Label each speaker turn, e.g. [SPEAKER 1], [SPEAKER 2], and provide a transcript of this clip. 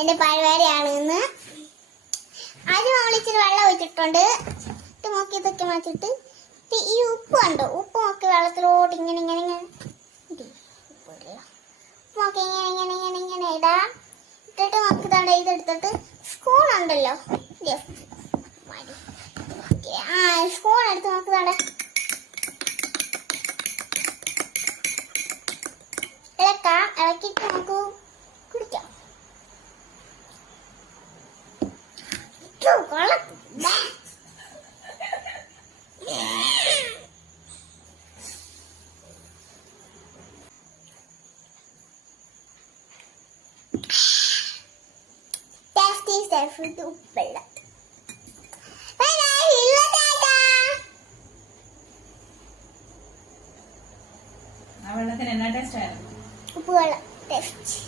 [SPEAKER 1] എന്റെ പരിപാടിയാണ് ഇന്ന് ആദ്യം നമ്മൾ വെള്ളം ഒഴിച്ചിട്ടുണ്ട്. ഇത് നോക്കി ഇതൊക്കെ മാറ്റിയിട്ട്. ഈ ഉപ്പ് കണ്ടോ? ഉപ്പ് നോക്കി വെള്ളത്തിലോട്ട് ഇങ്ങനെ ഇങ്ങനെ ഇങ്ങനെ. ഉപ്പ്. നോക്കി ഇങ്ങനെ ഇങ്ങനെ ഇങ്ങനെ ഇങ്ങനെ ഇടാം. ഇട്ടിട്ട് നോക്കി തണ്ട ഇതെടുത്തിട്ട്. സ്പൂൺ ഉണ്ടല്ലോ. ആ സ്പൂൺ എടുത്ത് നോക്കി തണ്ട ഇളക്കാം. ഇളക്കിയിട്ട് നമുക്ക് കുടിക്കാം. With ഉപ്പുള്ള
[SPEAKER 2] വെള്ളത്തിന് എന്നാ ടേസ്റ്റ് ആയിരുന്നു?
[SPEAKER 1] ഉപ്പുവെള്ളം. ടേസ്റ്റ്